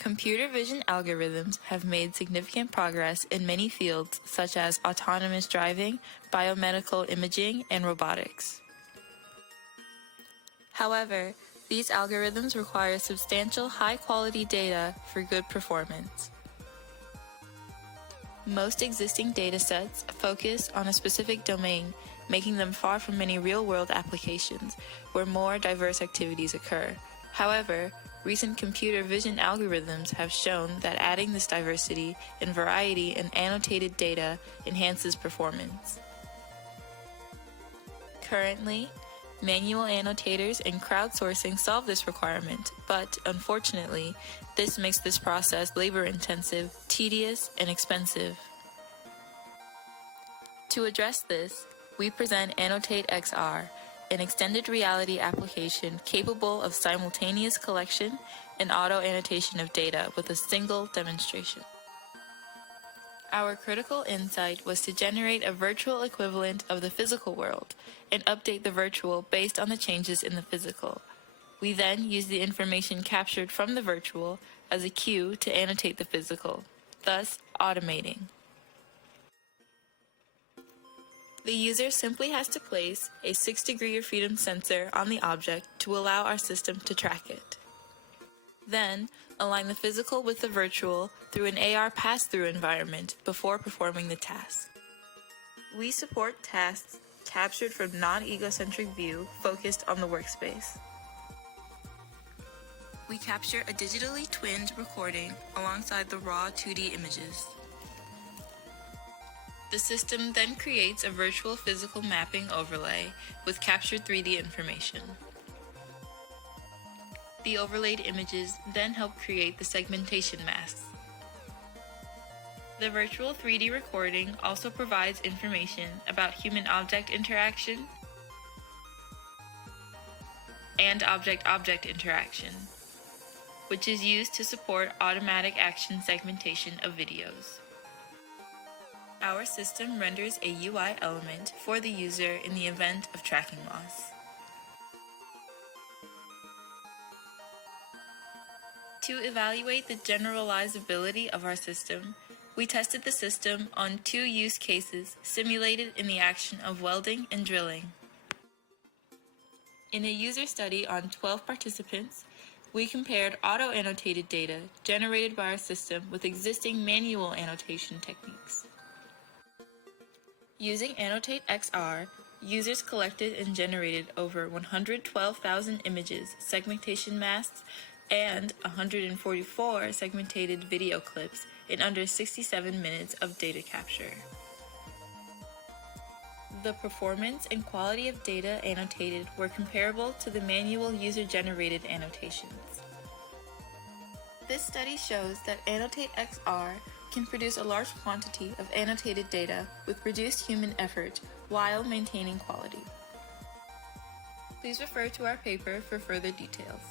Computer vision algorithms have made significant progress in many fields such as autonomous driving, biomedical imaging, and robotics. However, these algorithms require substantial high-quality data for good performance. Most existing datasets focus on a specific domain, making them far from many real-world applications where more diverse activities occur. However, recent computer vision algorithms have shown that adding this diversity and variety in annotated data enhances performance. Currently, manual annotators and crowdsourcing solve this requirement, but unfortunately, this makes this process labor-intensive, tedious, and expensive. To address this, we present AnnotateXR, an extended reality application capable of simultaneous collection and auto-annotation of data with a single demonstration. Our critical insight was to generate a virtual equivalent of the physical world and update the virtual based on the changes in the physical. We then use the information captured from the virtual as a cue to annotate the physical, thus automating. The user simply has to place a 6-degree of freedom sensor on the object to allow our system to track it. Then, align the physical with the virtual through an AR pass-through environment before performing the task. We support tasks captured from non-egocentric view focused on the workspace. We capture a digitally twinned recording alongside the raw 2D images. The system then creates a virtual physical mapping overlay with captured 3D information. The overlaid images then help create the segmentation masks. The virtual 3D recording also provides information about human-object interaction and object-object interaction, which is used to support automatic action segmentation of videos. Our system renders a UI element for the user in the event of tracking loss. To evaluate the generalizability of our system, we tested the system on 2 use cases simulated in the action of welding and drilling. In a user study on 12 participants, we compared auto-annotated data generated by our system with existing manual annotation techniques. Using AnnotateXR, users collected and generated over 112,000 images, segmentation masks, and 144 segmented video clips in under 67 minutes of data capture. The performance and quality of data annotated were comparable to the manual user-generated annotations. This study shows that AnnotateXR can produce a large quantity of annotated data with reduced human effort while maintaining quality. Please refer to our paper for further details.